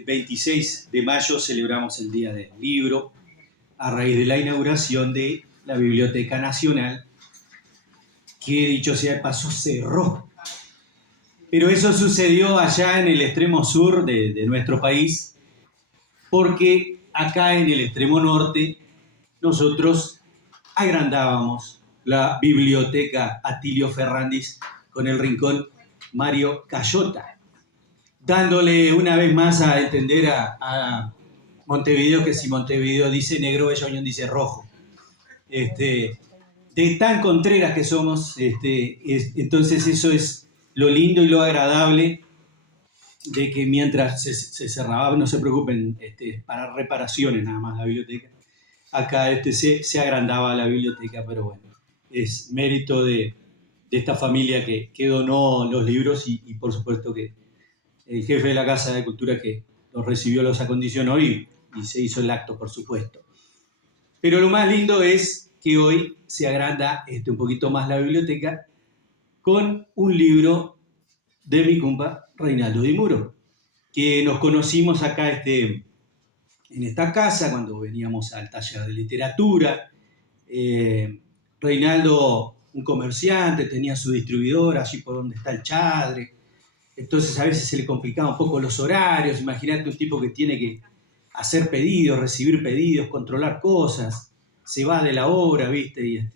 26 de mayo celebramos el Día del Libro a raíz de la inauguración de la Biblioteca Nacional, que dicho sea de paso cerró. Pero eso sucedió allá en el extremo sur de nuestro país, porque acá en el extremo norte nosotros agrandábamos la Biblioteca Atilio Ferrandis con el rincón Mario Cayota, dándole una vez más a entender a Montevideo que si Montevideo dice negro, Bella Unión dice rojo. De tan contreras que somos, entonces eso es lo lindo y lo agradable de que mientras se cerraba, no se preocupen, para reparaciones nada más la biblioteca, acá se agrandaba la biblioteca, pero bueno, es mérito de esta familia que donó los libros y por supuesto que el jefe de la Casa de Cultura que los recibió, los acondicionó y se hizo el acto, por supuesto. Pero lo más lindo es que hoy se agranda un poquito más la biblioteca con un libro de mi compa Reinaldo Di Muro, que nos conocimos acá en esta casa cuando veníamos al taller de literatura. Reinaldo, un comerciante, tenía su distribuidora allí por donde está el Chadre, entonces a veces se le complicaba un poco los horarios. Imagínate un tipo que tiene que hacer pedidos, recibir pedidos, controlar cosas, se va de la obra, ¿viste?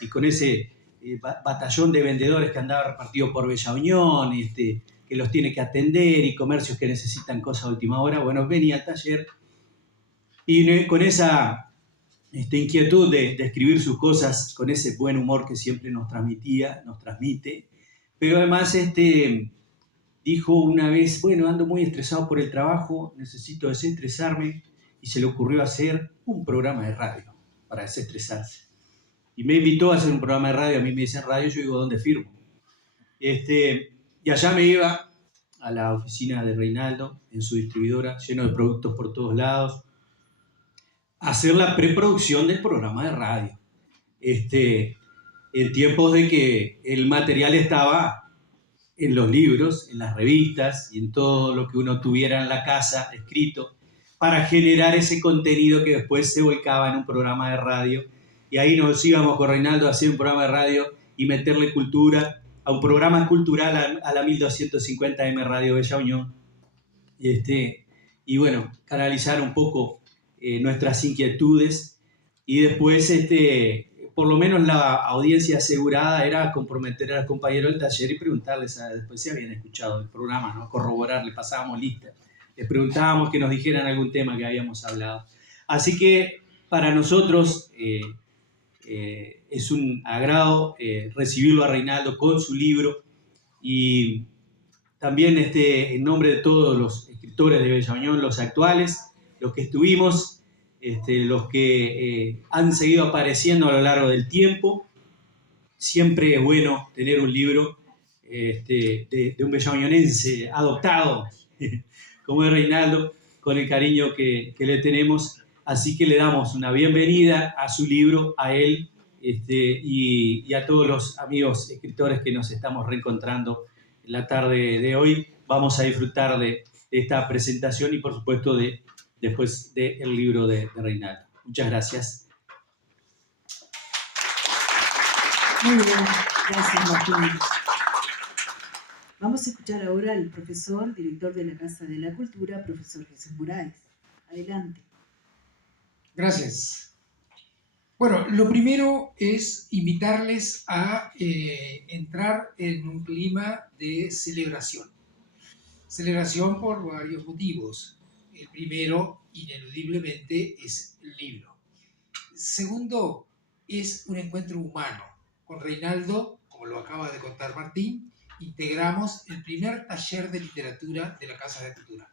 Y con ese batallón de vendedores que andaba repartido por Bella Unión, que los tiene que atender, y comercios que necesitan cosas a última hora, bueno, venía al taller y con esa inquietud de escribir sus cosas, con ese buen humor que siempre nos transmite, pero además dijo una vez, bueno, ando muy estresado por el trabajo, necesito desestresarme, y se le ocurrió hacer un programa de radio para desestresarse. Y me invitó a hacer un programa de radio. A mí me dicen radio, yo digo, ¿dónde firmo? Y allá me iba a la oficina de Reinaldo, en su distribuidora, lleno de productos por todos lados, a hacer la preproducción del programa de radio. En tiempos de que el material estaba en los libros, en las revistas y en todo lo que uno tuviera en la casa escrito, para generar ese contenido que después se volcaba en un programa de radio. Y ahí nos íbamos con Reinaldo a hacer un programa de radio y meterle cultura a un programa cultural a la 1250M Radio Bella Unión. Y bueno, canalizar un poco nuestras inquietudes, y después por lo menos la audiencia asegurada era comprometer a los compañeros del taller y preguntarles después si habían escuchado el programa, ¿no? Corroborar, le pasábamos lista, les preguntábamos que nos dijeran algún tema que habíamos hablado. Así que para nosotros es un agrado recibirlo a Reinaldo con su libro, y también en nombre de todos los escritores de Bella Unión, los actuales, los que estuvimos, los que han seguido apareciendo a lo largo del tiempo. Siempre es bueno tener un libro de un bellaunionense adoptado, como es Reinaldo, con el cariño que le tenemos. Así que le damos una bienvenida a su libro, a él, y a todos los amigos escritores que nos estamos reencontrando en la tarde de hoy. Vamos a disfrutar de esta presentación y, por supuesto, después del libro de Reinaldo. Muchas gracias. Muy bien, gracias Martín. Vamos a escuchar ahora al profesor, director de la Casa de la Cultura, profesor Jesús Moraes. Adelante. Gracias. Bueno, lo primero es invitarles a entrar en un clima de celebración. Celebración por varios motivos. El primero, ineludiblemente, es el libro. Segundo, es un encuentro humano. Con Reinaldo, como lo acaba de contar Martín, integramos el primer taller de literatura de la Casa de Cultura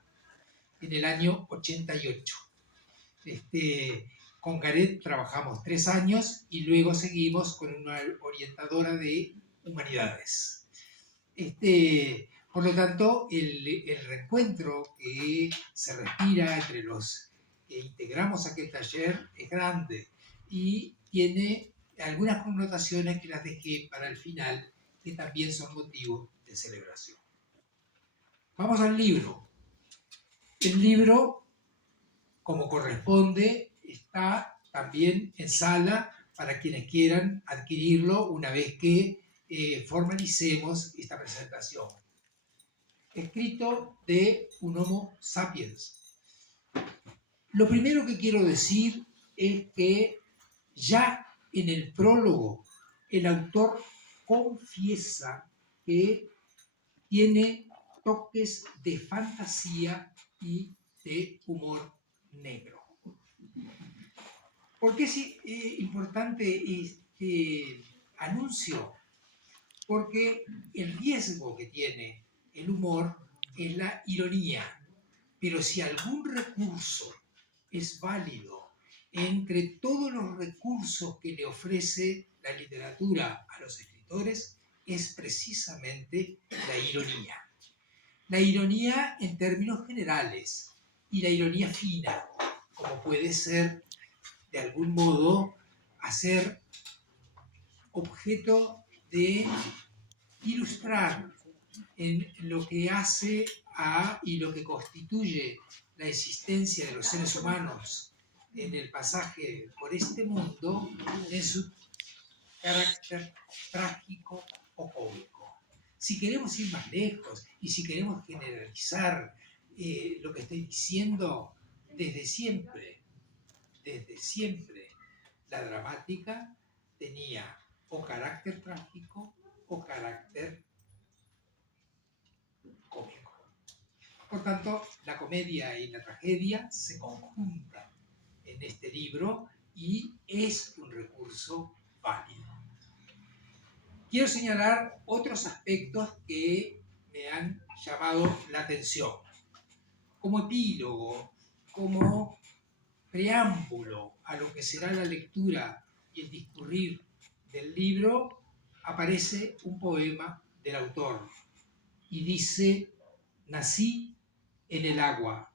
en el año 88. Con Garet trabajamos 3 años y luego seguimos con una orientadora de humanidades. Por lo tanto, el reencuentro que se respira entre los que integramos aquel taller es grande y tiene algunas connotaciones que las dejé para el final, que también son motivo de celebración. Vamos al libro. El libro, como corresponde, está también en sala para quienes quieran adquirirlo una vez que formalicemos esta presentación. Escrito de un Homo sapiens. Lo primero que quiero decir es que ya en el prólogo el autor confiesa que tiene toques de fantasía y de humor negro. ¿Por qué es importante este anuncio? Porque el riesgo que tiene el humor es la ironía. Pero si algún recurso es válido entre todos los recursos que le ofrece la literatura a los escritores, es precisamente la ironía. La ironía en términos generales y la ironía fina, como puede ser, de algún modo, hacer objeto de ilustrar en lo que hace a y lo que constituye la existencia de los seres humanos en el pasaje por este mundo en su carácter trágico o cómico. Si queremos ir más lejos y si queremos generalizar lo que estoy diciendo, desde siempre, la dramática tenía o carácter trágico o carácter cómico. Por tanto, la comedia y la tragedia se conjuntan en este libro y es un recurso válido. Quiero señalar otros aspectos que me han llamado la atención. Como epílogo, como preámbulo a lo que será la lectura y el discurrir del libro, aparece un poema del autor y dice: nací en el agua,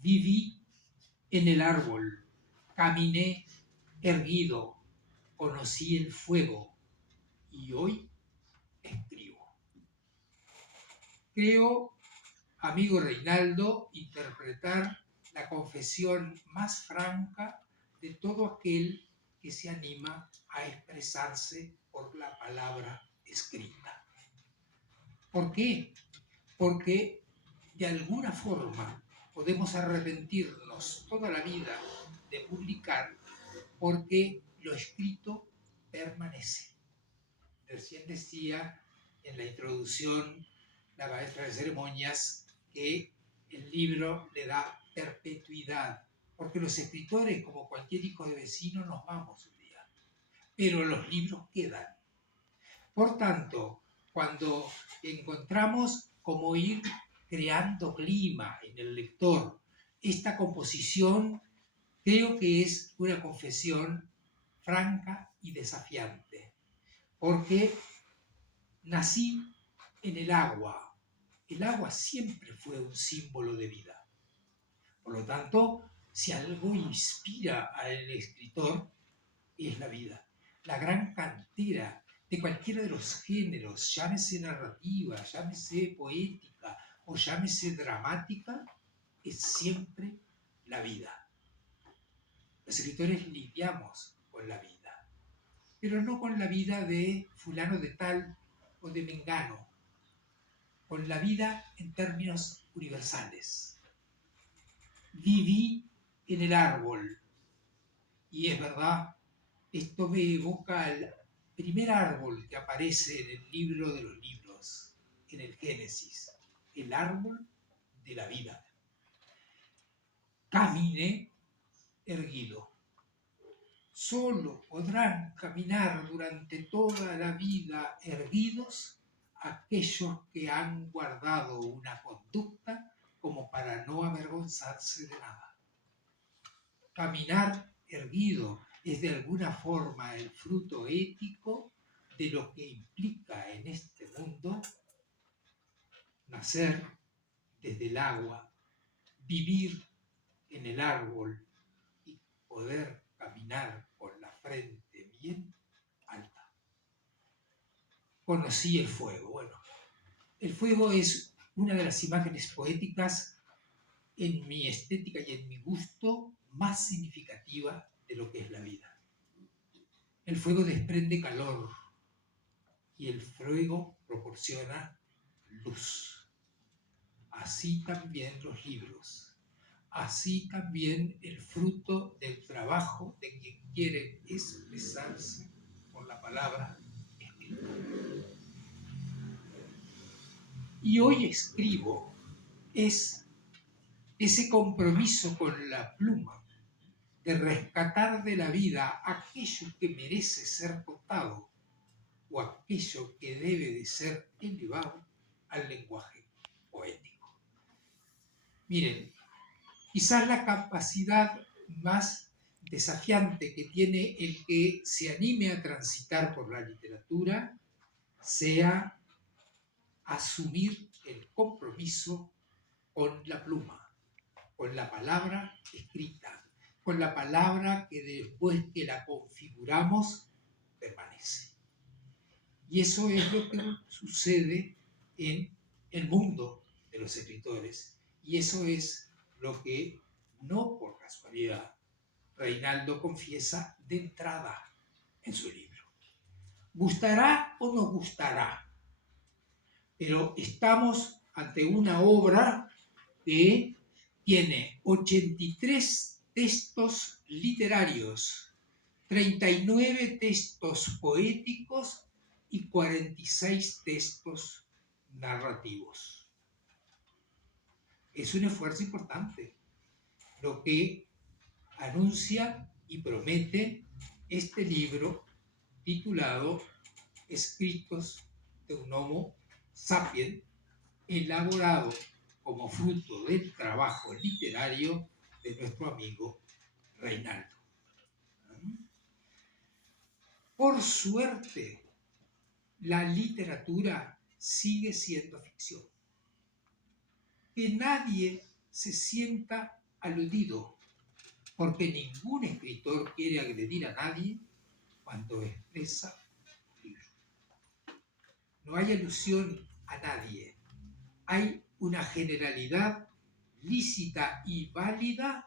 viví en el árbol, caminé erguido, conocí el fuego y hoy escribo. Creo, amigo Reinaldo, interpretar la confesión más franca de todo aquel que se anima a expresarse por la palabra escrita. ¿Por qué? Porque de alguna forma podemos arrepentirnos toda la vida de publicar porque lo escrito permanece. Recién decía en la introducción la maestra de ceremonias que el libro le da perpetuidad, porque los escritores, como cualquier hijo de vecino, nos vamos un día, pero los libros quedan. Por tanto, cuando encontramos cómo ir creando clima en el lector, esta composición creo que es una confesión franca y desafiante, porque nací en el agua. El agua siempre fue un símbolo de vida. Por lo tanto, si algo inspira al escritor, es la vida. La gran cantera de cualquiera de los géneros, llámese narrativa, llámese poética o llámese dramática, es siempre la vida. Los escritores lidiamos con la vida, pero no con la vida de fulano de tal o de mengano, con la vida en términos universales. Viví en el árbol, y es verdad, esto me evoca al primer árbol que aparece en el libro de los libros, en el Génesis, el árbol de la vida. Caminé erguido. Solo podrán caminar durante toda la vida erguidos aquellos que han guardado una conducta como para no avergonzarse de nada. Caminar erguido es de alguna forma el fruto ético de lo que implica en este mundo nacer desde el agua, vivir en el árbol y poder caminar con la frente bien alta. Conocí el fuego. Bueno, el fuego es una de las imágenes poéticas en mi estética y en mi gusto más significativa de lo que es la vida. El fuego desprende calor y el fuego proporciona luz. Así también los libros, así también el fruto del trabajo de quien quiere expresarse por la palabra escrita. Y hoy escribo es ese compromiso con la pluma de rescatar de la vida aquello que merece ser contado o aquello que debe de ser elevado al lenguaje poético. Miren, quizás la capacidad más desafiante que tiene el que se anime a transitar por la literatura sea asumir el compromiso con la pluma, con la palabra escrita, con la palabra que después que la configuramos permanece. Y eso es lo que sucede en el mundo de los escritores. Y eso es lo que, no por casualidad, Reinaldo confiesa de entrada en su libro. ¿Gustará o no gustará? Pero estamos ante una obra que tiene 83 textos literarios, 39 textos poéticos y 46 textos narrativos. Es un esfuerzo importante lo que anuncia y promete este libro titulado Escritos de un Homo Sapiens, elaborado como fruto del trabajo literario de nuestro amigo Reinaldo. Por suerte, la literatura sigue siendo ficción. Que nadie se sienta aludido, porque ningún escritor quiere agredir a nadie cuando expresa un libro. No hay alusión a nadie. Hay una generalidad lícita y válida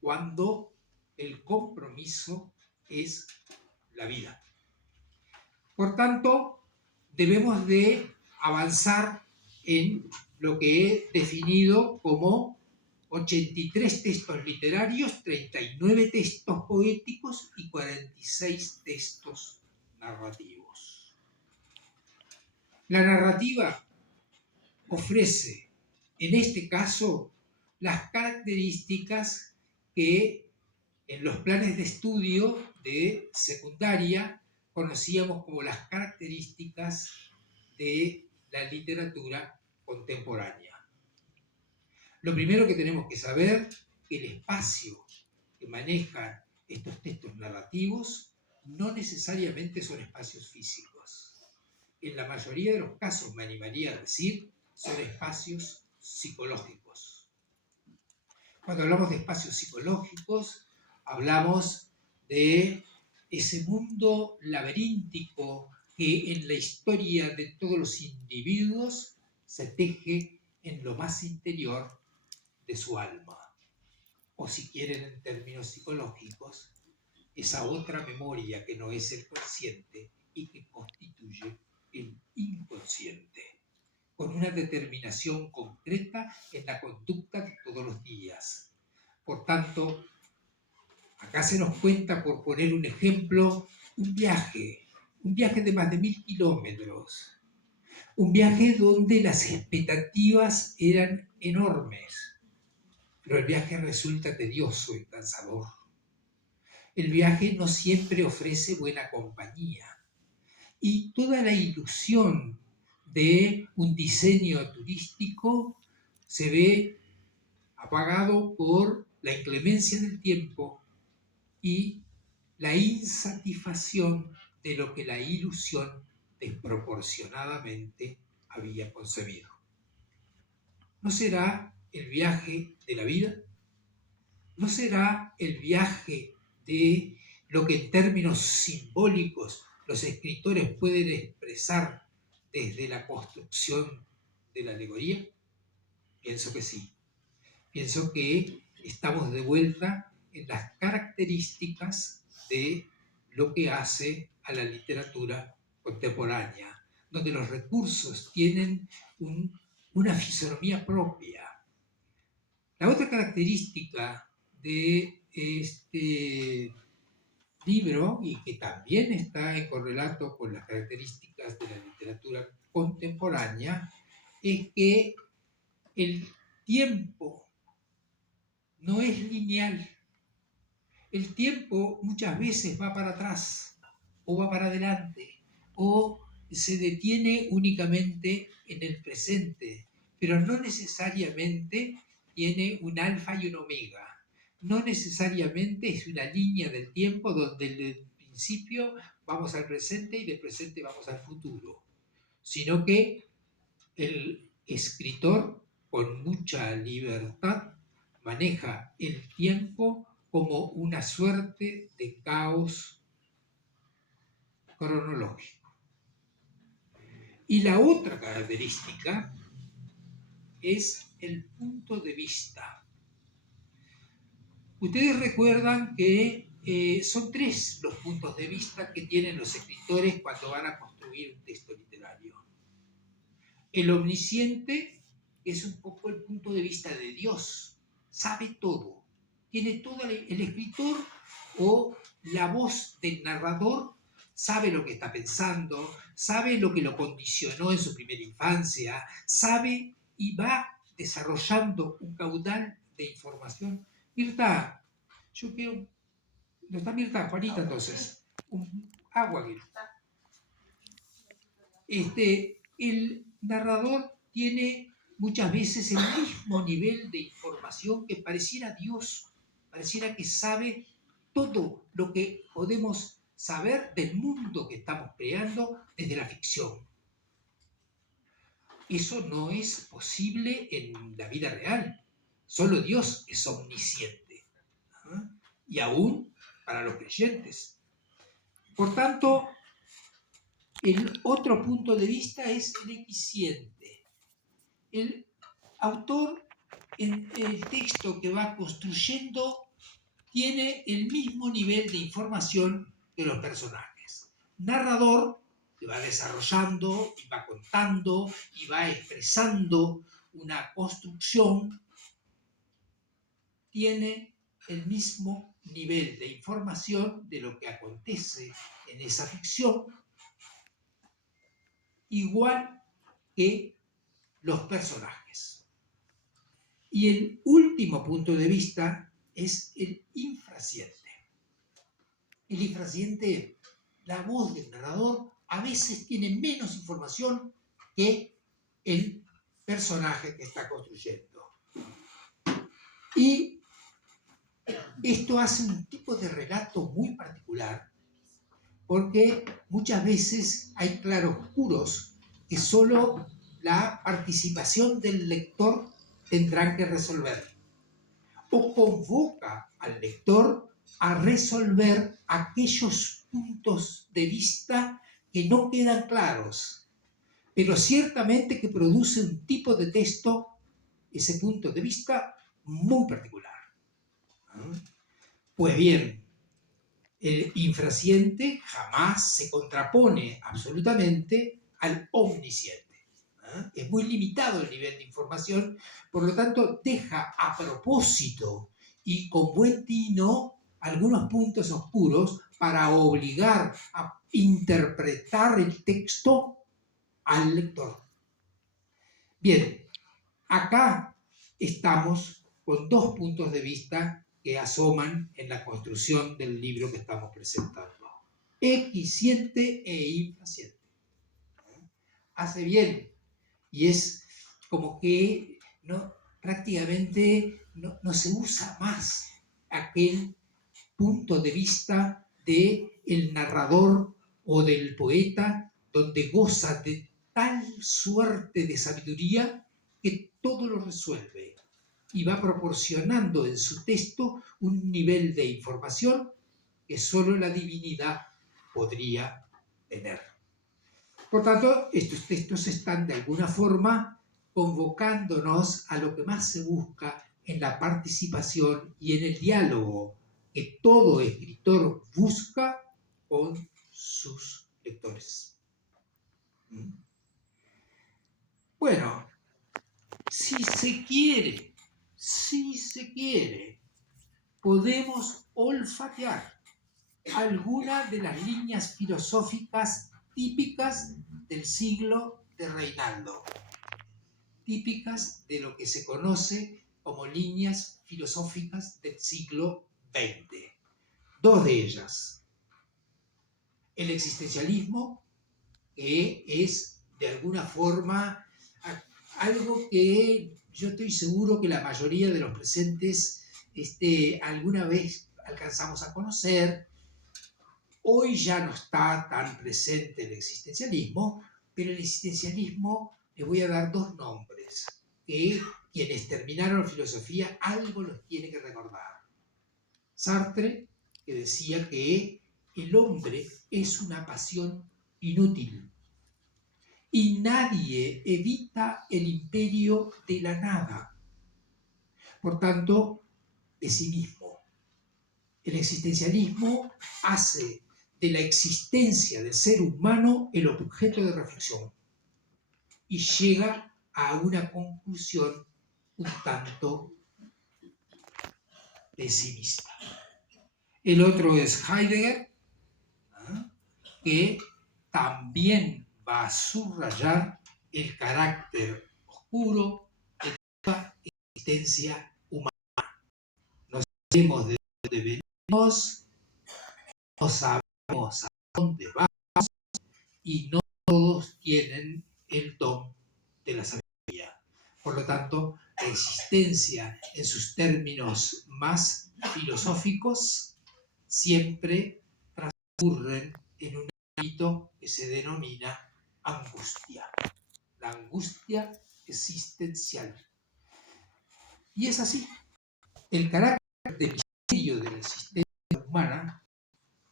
cuando el compromiso es la vida. Por tanto, debemos de avanzar en lo que he definido como 83 textos literarios, 39 textos poéticos y 46 textos narrativos. La narrativa ofrece, en este caso, las características que en los planes de estudio de secundaria conocíamos como las características de la literatura contemporánea. Lo primero que tenemos que saber es que el espacio que manejan estos textos narrativos no necesariamente son espacios físicos. En la mayoría de los casos, me animaría a decir, son espacios psicológicos. Cuando hablamos de espacios psicológicos, hablamos de ese mundo laberíntico que en la historia de todos los individuos se teje en lo más interior de su alma. O si quieren en términos psicológicos, esa otra memoria que no es el consciente y que constituye el inconsciente, con una determinación concreta en la conducta de todos los días. Por tanto, acá se nos cuenta, por poner un ejemplo, un viaje de más de 1000 kilómetros, un viaje donde las expectativas eran enormes, pero el viaje resulta tedioso y cansador. El viaje no siempre ofrece buena compañía y toda la ilusión de un diseño turístico se ve apagado por la inclemencia del tiempo y la insatisfacción de lo que la ilusión desproporcionadamente había concebido. ¿No será el viaje de la vida? ¿No será el viaje de lo que en términos simbólicos los escritores pueden expresar desde la construcción de la alegoría? Pienso que sí. pienso que estamos de vuelta en las características de lo que hace a la literatura contemporánea, donde los recursos tienen una fisonomía propia. La otra característica de este libro, y que también está en correlato con las características de la literatura contemporánea, es que el tiempo no es lineal. El tiempo muchas veces va para atrás, o va para adelante, o se detiene únicamente en el presente, pero no necesariamente tiene un alfa y un omega. No necesariamente es una línea del tiempo donde del principio vamos al presente y del presente vamos al futuro, sino que el escritor, con mucha libertad, maneja el tiempo como una suerte de caos cronológico. Y la otra característica es el punto de vista. Ustedes recuerdan que son 3 los puntos de vista que tienen los escritores cuando van a construir un texto literario. El omnisciente es un poco el punto de vista de Dios, sabe todo, tiene todo. El escritor o la voz del narrador sabe lo que está pensando, sabe lo que lo condicionó en su primera infancia, sabe y va desarrollando un caudal de información. Mirta, yo quiero... ¿No está Mirta? Juanita, entonces. Agua, el narrador tiene muchas veces el mismo nivel de información que pareciera Dios, pareciera que sabe todo lo que podemos saber del mundo que estamos creando desde la ficción. Eso no es posible en la vida real. Solo Dios es omnisciente. ¿Ah? Y aún para los creyentes. Por tanto, el otro punto de vista es el equisciente. El autor, en el texto que va construyendo, tiene el mismo nivel de información que los personajes. Narrador, que va desarrollando y va contando y va expresando una construcción, tiene el mismo nivel de información de lo que acontece en esa ficción, igual que los personajes. Y el último punto de vista es el infrasciente. El infrasciente, la voz del narrador, a veces tiene menos información que el personaje que está construyendo. Y esto hace un tipo de relato muy particular, porque muchas veces hay claroscuros que solo la participación del lector tendrá que resolver. O convoca al lector a resolver aquellos puntos de vista que no quedan claros, pero ciertamente que produce un tipo de texto, ese punto de vista, muy particular. Pues bien, el infrasciente jamás se contrapone absolutamente al omnisciente. Es muy limitado el nivel de información, por lo tanto deja a propósito y con buen tino algunos puntos oscuros para obligar a interpretar el texto al lector. Bien, acá estamos con 2 puntos de vista que asoman en la construcción del libro que estamos presentando. Equisciente e infrasciente. Hace bien, y es como que prácticamente no se usa más aquel punto de vista del narrador o del poeta donde goza de tal suerte de sabiduría que todo lo resuelve y va proporcionando en su texto un nivel de información que solo la divinidad podría tener. Por tanto, estos textos están de alguna forma convocándonos a lo que más se busca en la participación y en el diálogo que todo escritor busca con sus lectores. Bueno, si se quiere, podemos olfatear algunas de las líneas filosóficas típicas del siglo de Reinaldo, típicas de lo que se conoce como líneas filosóficas del siglo XX. Dos de ellas. El existencialismo, que es de alguna forma algo que yo estoy seguro que la mayoría de los presentes alguna vez alcanzamos a conocer. Hoy ya no está tan presente el existencialismo, pero el existencialismo, le voy a dar dos nombres, que quienes terminaron filosofía algo los tiene que recordar. Sartre, que decía que el hombre es una pasión inútil y nadie evita el imperio de la nada. Por tanto, pesimismo. El existencialismo hace de la existencia del ser humano el objeto de reflexión y llega a una conclusión un tanto pesimista. El otro es Heidegger, que también va a subrayar el carácter oscuro de toda existencia humana. No sabemos de dónde venimos, no sabemos a dónde vamos y no todos tienen el don de la sabiduría. Por lo tanto, la existencia en sus términos más filosóficos siempre transcurren en un ámbito que se denomina angustia, la angustia existencial. Y es así, el carácter de misterio de la existencia humana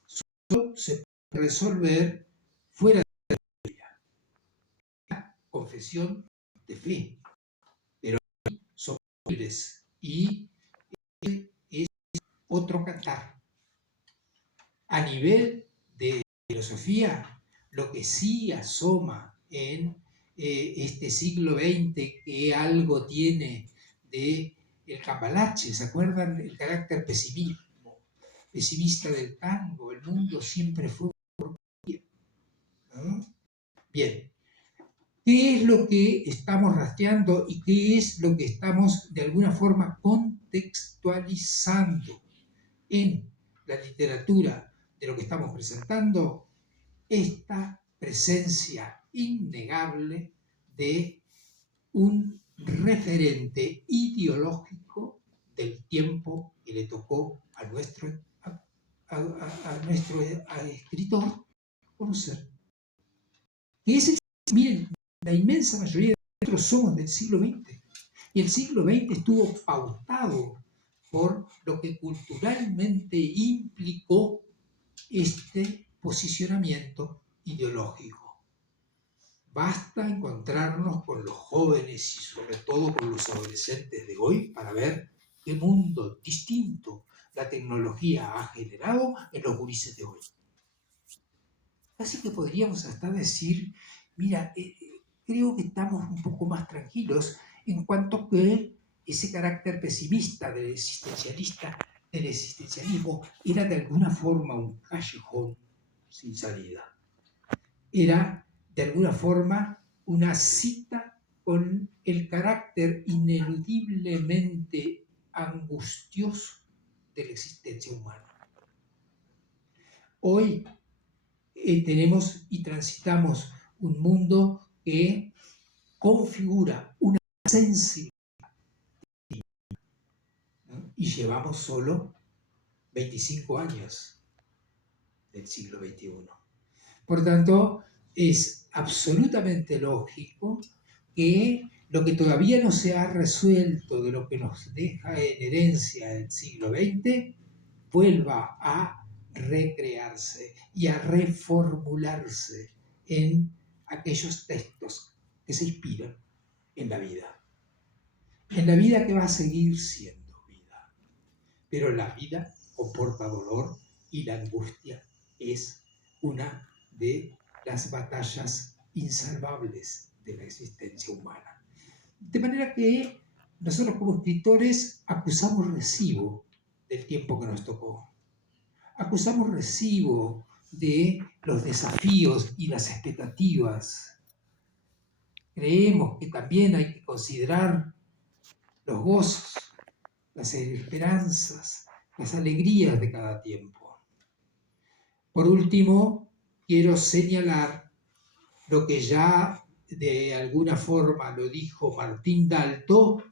solo se puede resolver fuera de la confesión de fe, pero son libres y es otro cantar. A nivel de filosofía, lo que sí asoma en este siglo XX, que algo tiene de el cambalache, ¿se acuerdan? El carácter pesimista del tango, el mundo siempre fue porquería, ¿no? Bien, ¿qué es lo que estamos rastreando y qué es lo que estamos de alguna forma contextualizando en la literatura de lo que estamos presentando? Esta presencia innegable de un referente ideológico del tiempo que le tocó a nuestro escritor conocer. Que es miren, la inmensa mayoría de nosotros somos del siglo XX. Y el siglo XX estuvo pautado por lo que culturalmente implicó este posicionamiento ideológico. Basta encontrarnos con los jóvenes y sobre todo con los adolescentes de hoy para ver qué mundo distinto la tecnología ha generado en los gurises de hoy. Así que podríamos hasta decir, mira, creo que estamos un poco más tranquilos en cuanto que ese carácter pesimista del existencialismo era de alguna forma un callejón sin salida. Era de alguna forma una cita con el carácter ineludiblemente angustioso de la existencia humana. Hoy tenemos y transitamos un mundo que configura una sensibilidad, ¿no? Y llevamos solo 25 años del siglo XXI. Por tanto, es absolutamente lógico que lo que todavía no se ha resuelto de lo que nos deja en herencia el siglo XX vuelva a recrearse y a reformularse en aquellos textos que se inspiran en la vida. en la vida que va a seguir siendo vida. Pero la vida comporta dolor y la angustia es una de las batallas insalvables de la existencia humana. De manera que nosotros como escritores acusamos recibo del tiempo que nos tocó. Acusamos recibo de los desafíos y las expectativas. Creemos que también hay que considerar los gozos, las esperanzas, las alegrías de cada tiempo. Por último, quiero señalar lo que ya de alguna forma lo dijo Martín Dalto,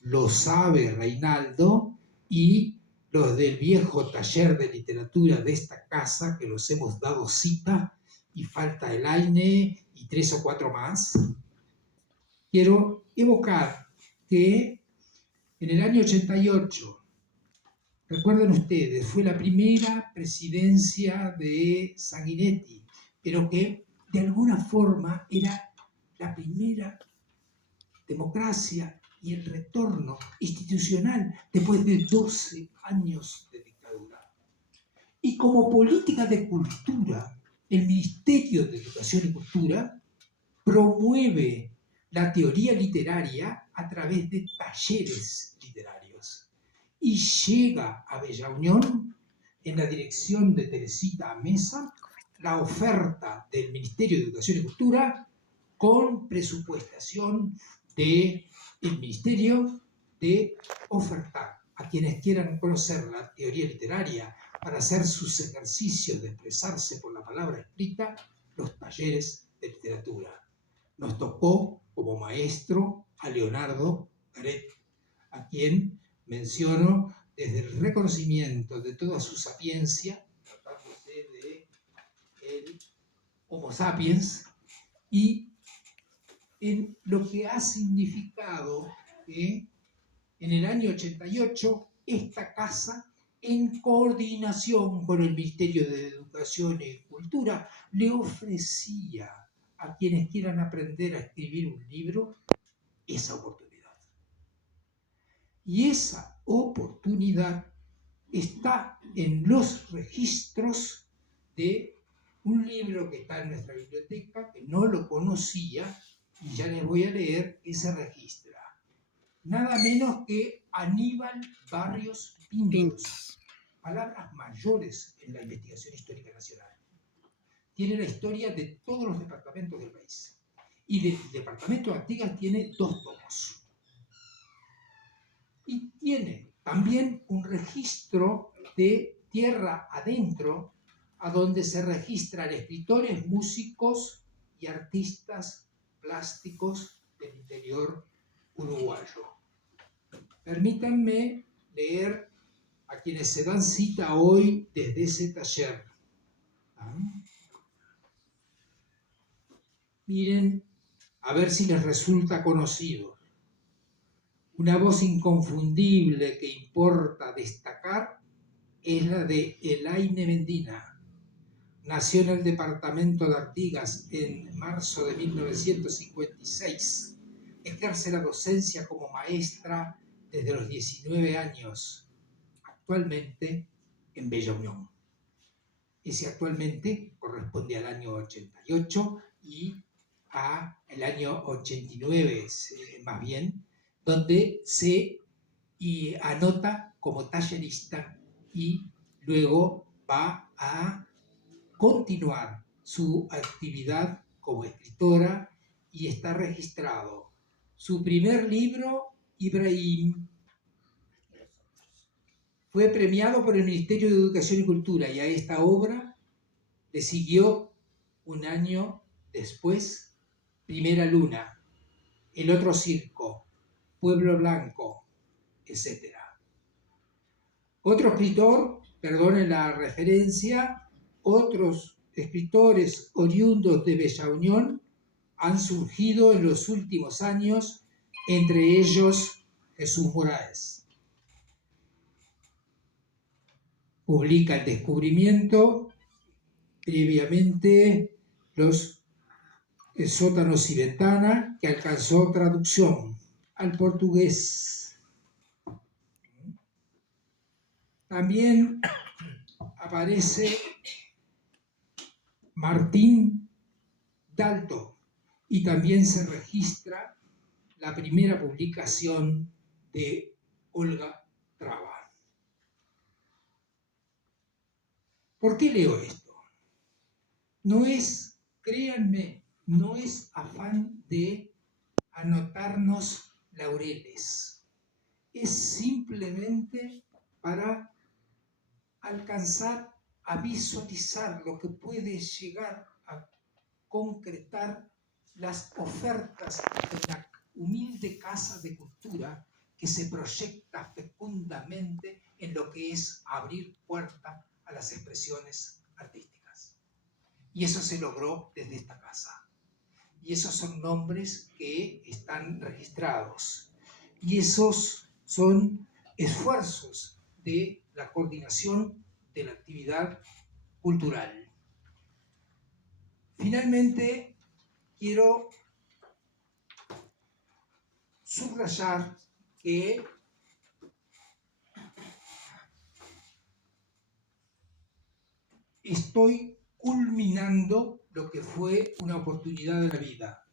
lo sabe Reinaldo y los del viejo taller de literatura de esta casa, que los hemos dado cita, y falta Elaine y 3 o 4 más. Quiero evocar que en el año 88, recuerden ustedes, fue la primera presidencia de Sanguinetti, pero que de alguna forma era la primera democracia y el retorno institucional después de 12 años de dictadura. Y como política de cultura, el Ministerio de Educación y Cultura promueve la teoría literaria a través de talleres literarios y llega a Bella Unión, en la dirección de Teresita Mesa, la oferta del Ministerio de Educación y Cultura con presupuestación del Ministerio de ofertar a quienes quieran conocer la teoría literaria para hacer sus ejercicios de expresarse por la palabra escrita, los talleres de literatura. Nos tocó como maestro a Leonardo Garet, a quien menciono desde el reconocimiento de toda su sapiencia, tratándose de el Homo sapiens, y en lo que ha significado que en el año 88 esta casa, en coordinación con el Ministerio de Educación y Cultura, le ofrecía a quienes quieran aprender a escribir un libro esa oportunidad. Y esa oportunidad está en los registros de un libro que está en nuestra biblioteca, que no lo conocía, y ya les voy a leer que se registra. Nada menos que Aníbal Barrios Pintos, palabras mayores en la investigación histórica nacional. Tiene la historia de todos los departamentos del país. Y del departamento de Artigas tiene 2 tomos. Y tiene también un registro de tierra adentro, a donde se registran escritores, músicos y artistas plásticos del interior uruguayo. Permítanme leer a quienes se dan cita hoy desde ese taller. Miren, a ver si les resulta conocido. Una voz inconfundible que importa destacar es la de Elaine Mendina. Nació en el departamento de Artigas en marzo de 1956. Ejerce la docencia como maestra desde los 19 años, actualmente en Bella Unión. Ese actualmente corresponde al año 88 y al año 89, más bien, donde se anota como tallerista y luego va a continuar su actividad como escritora y está registrado su primer libro, Ibrahim. Fue premiado por el Ministerio de Educación y Cultura y a esta obra le siguió un año después Primera Luna, El otro circo, Pueblo Blanco, etc. Otro escritor, perdonen la referencia, otros escritores oriundos de Bella Unión han surgido en los últimos años, entre ellos Jesús Moraes. Publica El Descubrimiento, previamente Los Sótanos y Ventana, que alcanzó traducción al portugués. También aparece Martín Dalto y también se registra la primera publicación de Olga Traba. ¿Por qué leo esto? No es, créanme, no es afán de anotarnos laureles. Es simplemente para alcanzar a visualizar lo que puede llegar a concretar las ofertas de la humilde casa de cultura que se proyecta fecundamente en lo que es abrir puerta a las expresiones artísticas. Y eso se logró desde esta casa. Y esos son nombres que están registrados. Y esos son esfuerzos de la coordinación de la actividad cultural. Finalmente, quiero subrayar que estoy culminando lo que fue una oportunidad de la vida.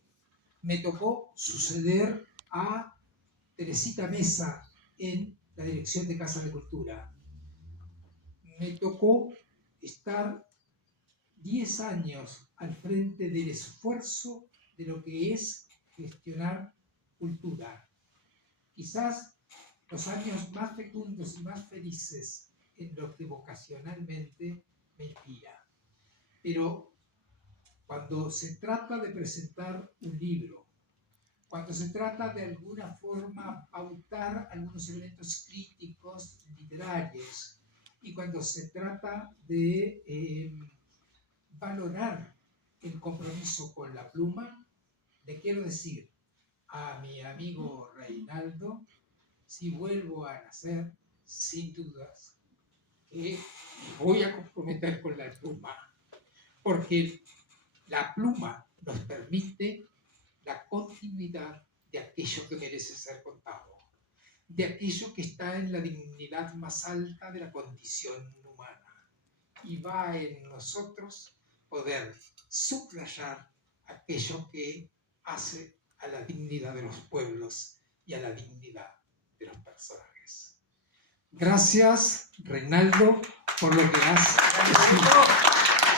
Me tocó suceder a Teresita Mesa en la dirección de Casa de Cultura. Me tocó estar 10 años al frente del esfuerzo de lo que es gestionar cultura. Quizás los años más fecundos y más felices en los que vocacionalmente me inspira. Pero cuando se trata de presentar un libro, cuando se trata de alguna forma pautar algunos elementos críticos, literarios, y cuando se trata de valorar el compromiso con la pluma, le quiero decir a mi amigo Reinaldo, si vuelvo a nacer, sin dudas, que me voy a comprometer con la pluma, porque la pluma nos permite la continuidad de aquello que merece ser contado, de aquello que está en la dignidad más alta de la condición humana, y va en nosotros poder subrayar aquello que hace a la dignidad de los pueblos y a la dignidad de los personajes. Gracias, Reinaldo, por lo que has hecho.